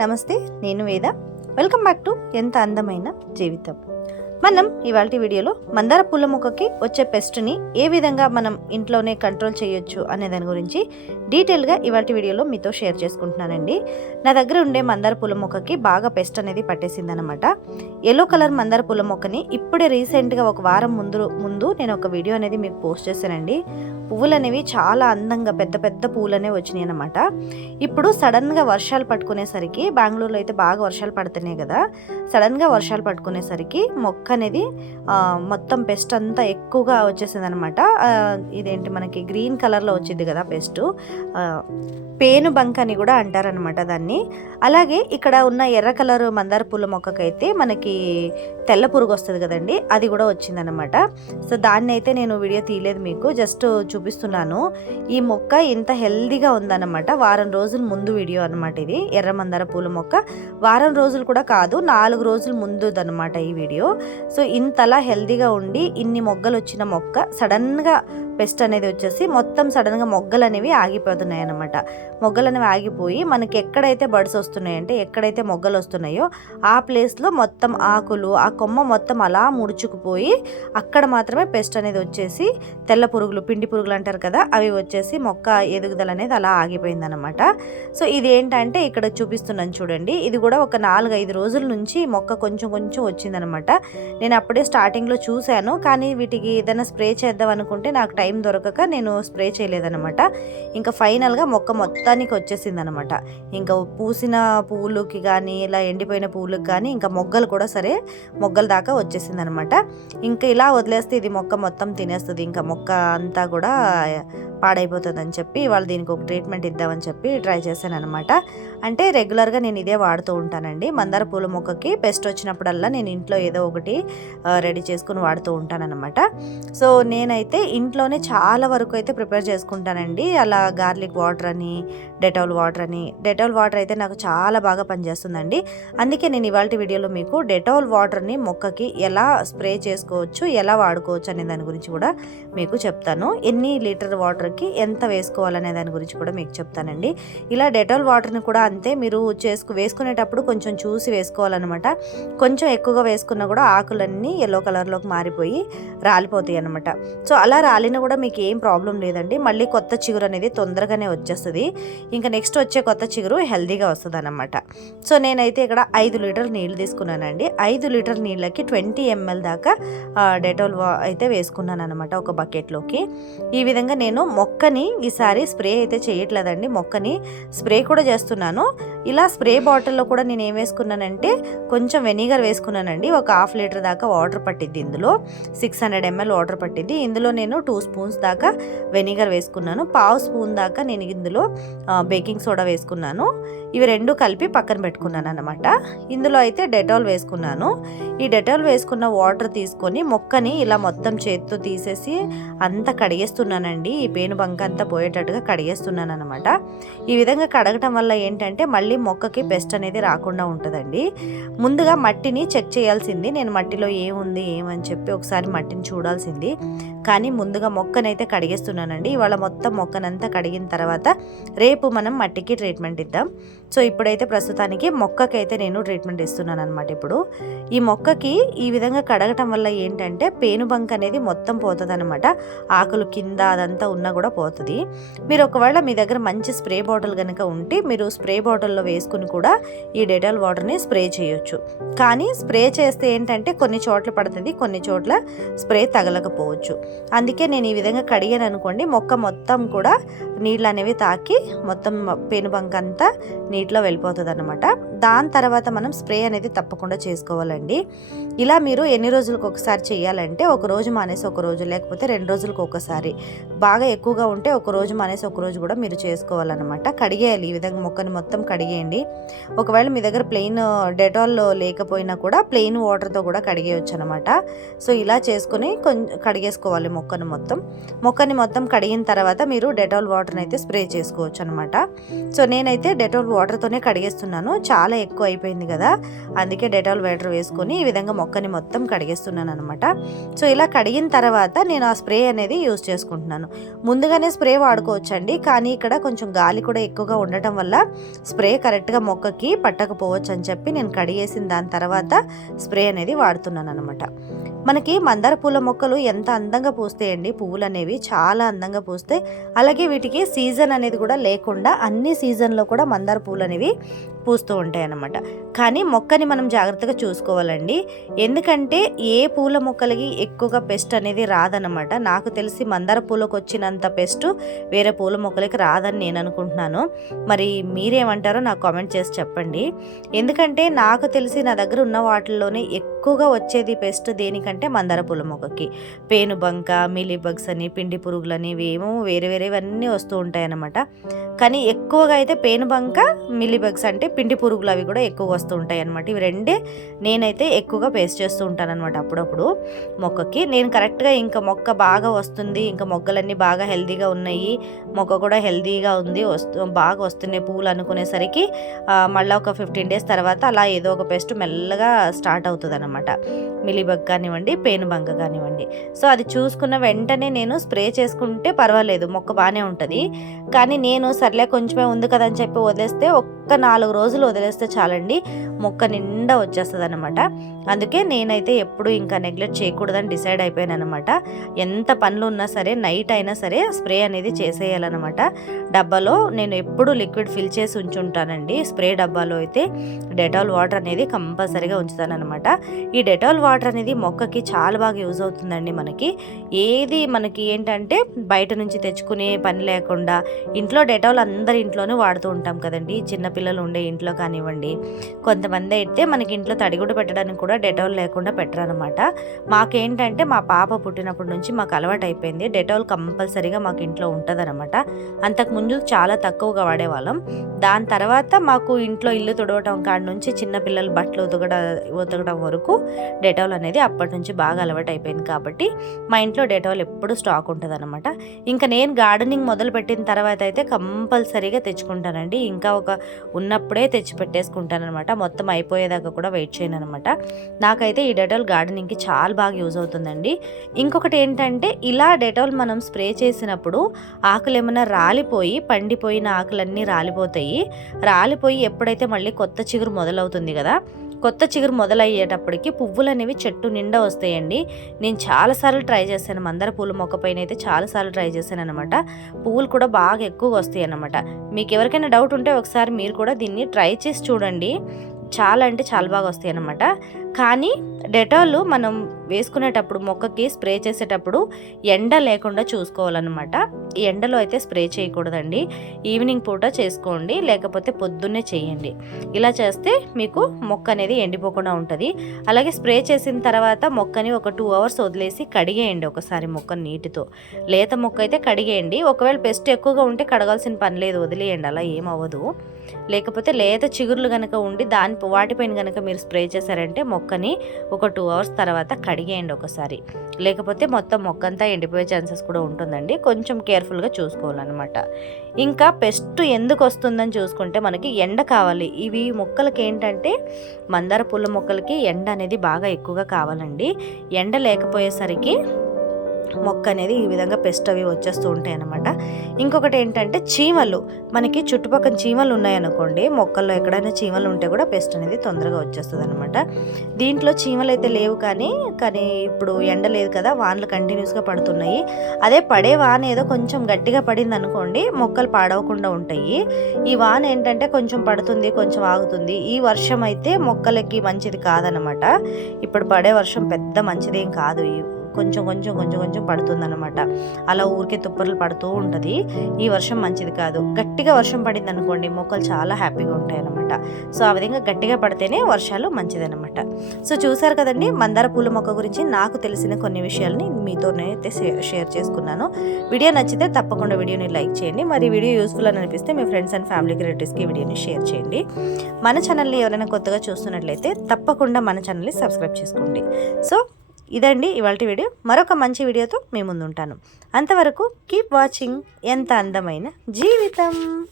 నమస్తే నేను వేద. వెల్కమ్ బ్యాక్ టు ఎంత అందమైన జీవితం. మనం ఇవాళ వీడియోలో మందార పూల మొక్కకి వచ్చే పెస్ట్ని ఏ విధంగా మనం ఇంట్లోనే కంట్రోల్ చేయొచ్చు అనే దాని గురించి డీటెయిల్గా ఇవాళ వీడియోలో మీతో షేర్ చేసుకుంటున్నానండి. నా దగ్గర ఉండే మందార పూల మొక్కకి బాగా పెస్ట్ అనేది పట్టేసిందనమాట ఎల్లో కలర్ మందార పూల మొక్కని ఇప్పుడే రీసెంట్గా ఒక వారం ముందు ముందు నేను ఒక వీడియో అనేది మీకు పోస్ట్ చేశానండి. పువ్వులు అనేవి చాలా అందంగా పెద్ద పెద్ద పువ్వులు అనేవి వచ్చినాయి అనమాట ఇప్పుడు సడన్గా వర్షాలు పట్టుకునేసరికి బెంగళూరులో అయితే బాగా వర్షాలు పడుతున్నాయి కదా సడన్గా వర్షాలు పట్టుకునేసరికి మొక్క అనేది మొత్తం పెస్ట్ అంతా ఎక్కువగా వచ్చేసింది అనమాట ఇదేంటి మనకి గ్రీన్ కలర్లో వచ్చింది కదా పెస్ట్. పేను బంక్ అని కూడా అంటారనమాట దాన్ని. అలాగే ఇక్కడ ఉన్న ఎర్ర కలర్ మందార పూల మొక్కకైతే మనకి తెల్ల పురుగు వస్తుంది కదండి అది కూడా వచ్చిందనమాట. సో దాన్ని అయితే నేను వీడియో తీయలేదు మీకు జస్ట్ చూపిస్తున్నాను. ఈ మొక్క ఇంత హెల్దీగా ఉందన్నమాట వారం రోజుల ముందు వీడియో అనమాట ఇది ఎర్ర మందార పూల మొక్క. వారం రోజులు కూడా కాదు నాలుగు రోజుల అనమాట ఈ వీడియో. సో ఇంతలా హెల్దీగా ఉండి ఇన్ని మొగ్గలు వచ్చిన మొక్క సడన్గా పెస్ట్ అనేది వచ్చేసి మొత్తం సడన్గా మొగ్గలు అనేవి ఆగిపోతున్నాయి అనమాట మొగ్గలు అనేవి ఆగిపోయి మనకి ఎక్కడైతే బడ్స్ వస్తున్నాయంటే ఎక్కడైతే మొగ్గలు వస్తున్నాయో ఆ ప్లేస్లో మొత్తం ఆకులు ఆ కొమ్మ మొత్తం అలా ముడుచుకుపోయి అక్కడ మాత్రమే పెస్ట్ అనేది వచ్చేసి తెల్ల పురుగులు పిండి పురుగులు అంటారు కదా అవి వచ్చేసి మొక్క ఎదుగుదల అనేది అలా ఆగిపోయింది అనమాట సో ఇది ఏంటంటే ఇక్కడ చూపిస్తున్నాను చూడండి. ఇది కూడా ఒక నాలుగు ఐదు రోజుల నుంచి మొక్క కొంచెం కొంచెం వచ్చిందనమాట నేను అప్పుడే స్టార్టింగ్లో చూశాను కానీ వీటికి ఏదైనా స్ప్రే చేద్దాం అనుకుంటే నాకు టైం దొరకక నేను స్ప్రే చేయలేదనమాట ఇంకా ఫైనల్గా మొక్క మొత్తానికి వచ్చేసింది అనమాట ఇంకా పూసిన పువ్వులకి కానీ ఇలా ఎండిపోయిన పువ్వులకు కానీ ఇంకా మొగ్గలు కూడా సరే మొగ్గల దాకా వచ్చేసింది అనమాట ఇంకా ఇలా వదిలేస్తే ఇది మొక్క మొత్తం తినేస్తుంది ఇంకా మొక్క అంతా కూడా పాడైపోతుంది అని చెప్పి వాళ్ళు దీనికి ఒక ట్రీట్మెంట్ ఇద్దామని చెప్పి ట్రై చేశాను అనమాట అంటే రెగ్యులర్గా నేను ఇదే వాడుతూ ఉంటానండి. మందార పూల మొక్కకి పెస్ట్ వచ్చినప్పుడల్లా నేను ఇంట్లో ఏదో ఒకటి రెడీ చేసుకుని వాడుతూ ఉంటానన్నమాట. సో నేనైతే ఇంట్లోనే చాలా వరకు అయితే ప్రిపేర్ చేసుకుంటానండి. అలా గార్లిక్ వాటర్ అని డెటాల్ వాటర్ అని. డెటాల్ వాటర్ అయితే నాకు చాలా బాగా పనిచేస్తుందండి. అందుకే నేను ఇవాళ వీడియోలో మీకు డెటాల్ వాటర్ని మొక్కకి ఎలా స్ప్రే చేసుకోవచ్చు ఎలా వాడుకోవచ్చు అనే దాని గురించి కూడా మీకు చెప్తాను. ఎన్ని లీటర్ వాటర్కి ఎంత వేసుకోవాలనే దాని గురించి కూడా మీకు చెప్తానండి. ఇలా డెటాల్ వాటర్ని కూడా అంతే మీరు చేసుకు వేసుకునేటప్పుడు కొంచెం చూసి వేసుకోవాలన్నమాట. కొంచెం ఎక్కువగా వేసుకున్నా కూడా ఆకులన్నీ ఎల్లో కలర్లోకి మారిపోయి రాలిపోతాయి అనమాట సో అలా రాలినా కూడా మీకు ఏం ప్రాబ్లం లేదండి. మళ్ళీ కొత్త చిగురు అనేది తొందరగానే వచ్చేస్తుంది. ఇంకా నెక్స్ట్ వచ్చే కొత్త చిగురు హెల్దీగా వస్తుంది అనమాట సో నేనైతే ఇక్కడ ఐదు లీటర్ నీళ్ళు తీసుకున్నానండి. ఐదు లీటర్ నీళ్ళకి ట్వంటీ ఎంఎల్ దాకా డెటాల్ వా అయితే వేసుకున్నాను అనమాట ఒక బకెట్లోకి ఈ విధంగా నేను మొక్కని ఈసారి స్ప్రే అయితే చేయట్లేదండి. మొక్కని స్ప్రే కూడా చేస్తున్నాను. ఇలా స్ప్రే బాటిల్లో కూడా నేను ఏం వేసుకున్నానంటే కొంచెం వెనిగర్ వేసుకున్నానండి. ఒక హాఫ్ లీటర్ దాకా వాటర్ పట్టిద్ది ఇందులో. సిక్స్ హండ్రెడ్ ఎంఎల్ వాటర్ పట్టింది ఇందులో నేను టూ స్పూన్స్ దాకా వెనిగర్ వేసుకున్నాను. పావు స్పూన్ దాకా నేను ఇందులో బేకింగ్ సోడా వేసుకున్నాను. ఇవి రెండు కలిపి పక్కన పెట్టుకున్నాను అనమాట ఇందులో అయితే డెటాల్ వేసుకున్నాను. ఈ డెటాల్ వేసుకున్న వాటర్ తీసుకొని మొక్కని ఇలా మొత్తం చేత్తో తీసేసి అంతా కడిగేస్తున్నానండి. ఈ పేను బంక అంతా పోయేటట్టుగా కడిగేస్తున్నాను అనమాట ఈ విధంగా కడగటం వల్ల ఏంటంటే మళ్ళీ మొక్కకి పెస్ట్ అనేది రాకుండా ఉంటుందండి. ముందుగా మట్టిని చెక్ చేయాల్సింది నేను మట్టిలో ఏముంది ఏమని చెప్పి ఒకసారి మట్టిని చూడాల్సింది. కానీ ముందుగా మొక్కనైతే కడిగేస్తున్నానండి. ఇవాళ మొత్తం మొక్కనంతా కడిగిన తర్వాత రేపు మనం మట్టికి ట్రీట్మెంట్ ఇద్దాం. సో ఇప్పుడైతే ప్రస్తుతానికి మొక్కకైతే నేను ట్రీట్మెంట్ ఇస్తున్నాను అనమాట ఇప్పుడు. ఈ మొక్కకి ఈ విధంగా కడగటం వల్ల ఏంటంటే పేనుబంక అనేది మొత్తం పోతుంది అనమాట ఆకులు కింద అదంతా ఉన్నా కూడా పోతుంది. మీరు ఒకవేళ మీ దగ్గర మంచి స్ప్రే బాటిల్ కనుక ఉంటే మీరు స్ప్రే బాటిల్లో వేసుకుని కూడా ఈ డెటాల్ వాటర్ని స్ప్రే చేయొచ్చు. కానీ స్ప్రే చేస్తే ఏంటంటే కొన్ని చోట్ల పడుతుంది కొన్ని చోట్ల స్ప్రే తగలకపోవచ్చు. అందుకే నేను ఈ విధంగా కడిగాను అనుకోండి మొక్క మొత్తం కూడా నీళ్ళు అనేవి తాకి మొత్తం పెనుబంక అంతా నీటిలో వెళ్ళిపోతుంది అనమాట దాని తర్వాత మనం స్ప్రే అనేది తప్పకుండా చేసుకోవాలండి. ఇలా మీరు ఎన్ని రోజులకు ఒకసారి చేయాలంటే ఒక రోజు మానేసి ఒక రోజు లేకపోతే రెండు రోజులకు ఒకసారి. బాగా ఎక్కువగా ఉంటే ఒక రోజు మానేసి ఒక రోజు కూడా మీరు చేసుకోవాలన్నమాట. కడిగేయాలి. ఈ విధంగా మొక్కని మొత్తం కడిగేయండి. ఒకవేళ మీ దగ్గర ప్లెయిన్ డెటాల్ లేకపోయినా కూడా ప్లెయిన్ వాటర్తో కూడా కడిగేయచ్చు అనమాట సో ఇలా చేసుకుని కొంచెం కడిగేసుకోవాలి మొక్కను మొత్తం. మొక్కని మొత్తం కడిగిన తర్వాత మీరు డెటాల్ వాటర్ని అయితే స్ప్రే చేసుకోవచ్చు అనమాట సో నేనైతే డెటాల్ వాటర్తోనే కడిగేస్తున్నాను. చాలా చాలా ఎక్కువ అయిపోయింది కదా. అందుకే డెటాల్ వాటర్ వేసుకొని ఈ విధంగా మొక్కని మొత్తం కడిగేస్తున్నాను అనమాట సో ఇలా కడిగిన తర్వాత నేను ఆ స్ప్రే అనేది యూస్ చేసుకుంటున్నాను. ముందుగానే స్ప్రే వాడుకోవచ్చండి. కానీ ఇక్కడ కొంచెం గాలి కూడా ఎక్కువగా ఉండటం వల్ల స్ప్రే కరెక్ట్గా మొక్కకి పట్టకపోవచ్చు అని చెప్పి నేను కడిగేసిన దాని తర్వాత స్ప్రే అనేది వాడుతున్నాను అనమాట మనకి మందార పూల మొక్కలు ఎంత అందంగా పూస్తాయండి. పువ్వులు అనేవి చాలా అందంగా పూస్తాయి. అలాగే వీటికి సీజన్ అనేది కూడా లేకుండా అన్ని సీజన్లో కూడా మందార పూలు అనేవి పూస్తూ ఉంటాయి అన్నమాట కానీ మొక్కని మనం జాగ్రత్తగా చూసుకోవాలండి. ఎందుకంటే ఏ పూల మొక్కలకి ఎక్కువగా పెస్ట్ అనేది రాదనమాట నాకు తెలిసి మందార పూలకు వచ్చినంత పెస్ట్ వేరే పూల మొక్కలకి రాదని నేను అనుకుంటున్నాను. మరి మీరేమంటారో నాకు కామెంట్ చేసి చెప్పండి. ఎందుకంటే నాకు తెలిసి నా దగ్గర ఉన్న వాటిల్లోనే ఎక్కువగా వచ్చేది పెస్ట్ దేనికంటే మందార పూల మొక్కకి పేనుబంక మిలీబగ్స్ అని పిండి పురుగులని ఇవేమో వేరే వేరేవన్నీ వస్తూ ఉంటాయన్నమాట. కానీ ఎక్కువగా అయితే పేనుబంక మిలీబగ్స్ అంటే పిండి పురుగులు అవి కూడా ఎక్కువ వస్తూ ఉంటాయి అనమాట ఇవి రెండే నేనైతే ఎక్కువగా పేస్ట్ చేస్తూ ఉంటాను అనమాట అప్పుడప్పుడు మొక్కకి. నేను కరెక్ట్గా ఇంకా మొక్క బాగా వస్తుంది ఇంకా మొగ్గలన్నీ బాగా హెల్దీగా ఉన్నాయి మొక్క కూడా హెల్తీగా ఉంది వస్తు బాగా వస్తున్నాయి పూలు అనుకునేసరికి మళ్ళీ ఒక ఫిఫ్టీన్ డేస్ తర్వాత అలా ఏదో ఒక పెస్ట్ మెల్లగా స్టార్ట్ అవుతుంది అనమాట. మిలీబగ్ కానివ్వండి పేనుబంక కానివ్వండి. సో అది చూసుకున్న వెంటనే నేను స్ప్రే చేసుకుంటే పర్వాలేదు మొక్క బాగానే ఉంటుంది. కానీ నేను సర్లే కొంచెమే ఉంది కదా అని చెప్పి వదిలేస్తే ఒక్క నాలుగు రోజులు వదిలేస్తే చాలండి మొక్క నిండా వచ్చేస్తుంది అనమాట అందుకే నేనైతే ఎప్పుడు ఇంకా నెగ్లెక్ట్ చేయకూడదని డిసైడ్ అయిపోయాను అనమాట ఎంత పనులు ఉన్నా సరే నైట్ అయినా సరే స్ప్రే అనేది చేసేయాలన్నమాట. డబ్బాలో నేను ఎప్పుడు లిక్విడ్ ఫిల్ చేసి ఉంచుంటానండి. స్ప్రే డబ్బాలో అయితే డెటాల్ వాటర్ అనేది కంపల్సరీగా ఉంచుతానమాట ఈ డెటాల్ వాటర్ అనేది మొక్కకి చాలా బాగా యూజ్ అవుతుందండి మనకి. ఏది మనకి ఏంటంటే బయట నుంచి తెచ్చుకునే పని లేకుండా ఇంట్లో డెటాల్ అందరి ఇంట్లోనే వాడుతూ ఉంటాం కదండి. చిన్నపిల్లలు ఉండే ఇంట్లో కానివ్వండి. కొంతమంది అయితే మనకి ఇంట్లో తడిగుడ్డ పెట్టడానికి కూడా డెటాల్ లేకుండా పెట్టరనమాట మాకేంటంటే మా పాప పుట్టినప్పటి నుంచి మాకు అలవాటు అయిపోయింది. డెటాల్ కంపల్సరీగా మాకు ఇంట్లో ఉంటుందన్నమాట. అంతకుముందు చాలా తక్కువగా వాడేవాళ్ళం. దాని తర్వాత మాకు ఇంట్లో ఇల్లు తుడవటం కాడ నుంచి చిన్నపిల్లలు బట్టలు ఉతకడం ఉతకడం వరకు డెటాల్ అనేది అప్పటి నుంచి బాగా అలవాటు అయిపోయింది కాబట్టి మా ఇంట్లో డెటాల్ ఎప్పుడు స్టాక్ ఉంటుంది అనమాట ఇంకా నేను గార్డెనింగ్ మొదలు పెట్టిన తర్వాత అయితే కంపల్సరీగా తెచ్చుకుంటానండి. ఇంకా ఒక ఉన్నప్పుడే తెచ్చి పెట్టేసుకుంటానమాట మొత్తం అయిపోయేదాకా కూడా వెయిట్ చేయను అనమాట నాకైతే ఈ డెటాల్ గార్డెనింగ్కి చాలా బాగా యూజ్ అవుతుందండి. ఇంకొకటి ఏంటంటే ఇలా డెటాల్ మనం స్ప్రే చేసినప్పుడు ఆకులు ఏమైనా రాలిపోయి పండిపోయిన ఆకులన్నీ రాలిపోతాయి. రాలిపోయి ఎప్పుడైతే మళ్ళీ కొత్త చిగురు మొదలవుతుంది కదా కొత్త చిగురు మొదలయ్యేటప్పటికి పువ్వులు అనేవి చెట్టు నిండా వస్తాయండి. నేను చాలాసార్లు ట్రై చేశాను. మందర పూల మొక్క పైన అయితే చాలాసార్లు ట్రై చేశాను అనమాట పువ్వులు కూడా బాగా ఎక్కువగా వస్తాయి అనమాట మీకు ఎవరికైనా డౌట్ ఉంటే ఒకసారి మీరు కూడా దీన్ని ట్రై చేసి చూడండి. చాలా అంటే చాలా బాగా వస్తాయి అనమాట కానీ డెటాల్ మనం వేసుకునేటప్పుడు మొక్కకి స్ప్రే చేసేటప్పుడు ఎండ లేకుండా చూసుకోవాలన్నమాట. ఈ ఎండలో అయితే స్ప్రే చేయకూడదండి. ఈవినింగ్ పూట చేసుకోండి లేకపోతే పొద్దున్నే చేయండి. ఇలా చేస్తే మీకు మొక్క అనేది ఎండిపోకుండా ఉంటుంది. అలాగే స్ప్రే చేసిన తర్వాత మొక్కని ఒక టూ అవర్స్ వదిలేసి కడిగేయండి ఒకసారి మొక్క నీటితో. లేత మొక్క అయితే కడిగేయండి. ఒకవేళ పెస్ట్ ఎక్కువగా ఉంటే కడగాల్సిన పని లేదు వదిలేయండి. అలా ఏమవ్వదు లేకపోతే లేత చిగుర్లు కనుక ఉండి దాని వాటిపైన కనుక మీరు స్ప్రే చేశారంటే మొక్క మొక్కని ఒక టూ అవర్స్ తర్వాత కడిగేయండి ఒకసారి. లేకపోతే మొత్తం మొక్క అంతా ఎండిపోయే ఛాన్సెస్ కూడా ఉంటుందండి. కొంచెం కేర్ఫుల్గా చూసుకోవాలన్నమాట. ఇంకా పెస్ట్ ఎందుకు వస్తుందని చూసుకుంటే మనకి ఎండ కావాలి. ఇవి మొక్కలకి ఏంటంటే మందార పూల మొక్కలకి ఎండ అనేది బాగా ఎక్కువగా కావాలండి. ఎండ లేకపోయేసరికి మొక్క అనేది ఈ విధంగా పెస్ట్ అవి వచ్చేస్తూ ఉంటాయి అనమాట ఇంకొకటి ఏంటంటే చీమలు. మనకి చుట్టుపక్కల చీమలు ఉన్నాయనుకోండి మొక్కల్లో ఎక్కడైనా చీమలు ఉంటే కూడా పెస్ట్ అనేది తొందరగా వచ్చేస్తుంది అనమాట దీంట్లో చీమలు అయితే లేవు కానీ కానీ ఇప్పుడు ఎండ లేదు కదా వానలు కంటిన్యూస్గా పడుతున్నాయి. అదే పడే వాన ఏదో కొంచెం గట్టిగా పడింది అనుకోండి మొక్కలు పాడవకుండా ఉంటాయి. ఈ వాన ఏంటంటే కొంచెం పడుతుంది కొంచెం ఆగుతుంది. ఈ వర్షం అయితే మొక్కలకి మంచిది కాదనమాట ఇప్పుడు పడే వర్షం పెద్ద మంచిదేం కాదు. ఈ కొంచెం కొంచెం కొంచెం కొంచెం పడుతుందన్నమాట. అలా ఊరికే తుప్పర్లు పడుతూ ఉంటుంది. ఈ వర్షం మంచిది కాదు. గట్టిగా వర్షం పడింది అనుకోండి మొక్కలు చాలా హ్యాపీగా ఉంటాయి అనమాట సో ఆ విధంగా గట్టిగా పడితేనే వర్షాలు మంచిదన్నమాట. సో చూసారు కదండి మందార పూల మొక్క గురించి నాకు తెలిసిన కొన్ని విషయాలని మీతోనైతే షేర్ చేసుకున్నాను. వీడియో నచ్చితే తప్పకుండా వీడియోని లైక్ చేయండి. మరి వీడియో యూస్ఫుల్ అని అనిపిస్తే మీ ఫ్రెండ్స్ అండ్ ఫ్యామిలీకి రిలేటివ్స్కి వీడియోని షేర్ చేయండి. మన ఛానల్ని ఎవరైనా కొత్తగా చూస్తున్నట్లయితే తప్పకుండా మన ఛానల్ని సబ్స్క్రైబ్ చేసుకోండి. సో ఇదండి ఇవాళ వీడియో. మరొక మంచి వీడియోతో మీ ముందుంటాను. అంతవరకు కీప్ వాచింగ్ ఎంత అందమైన జీవితం.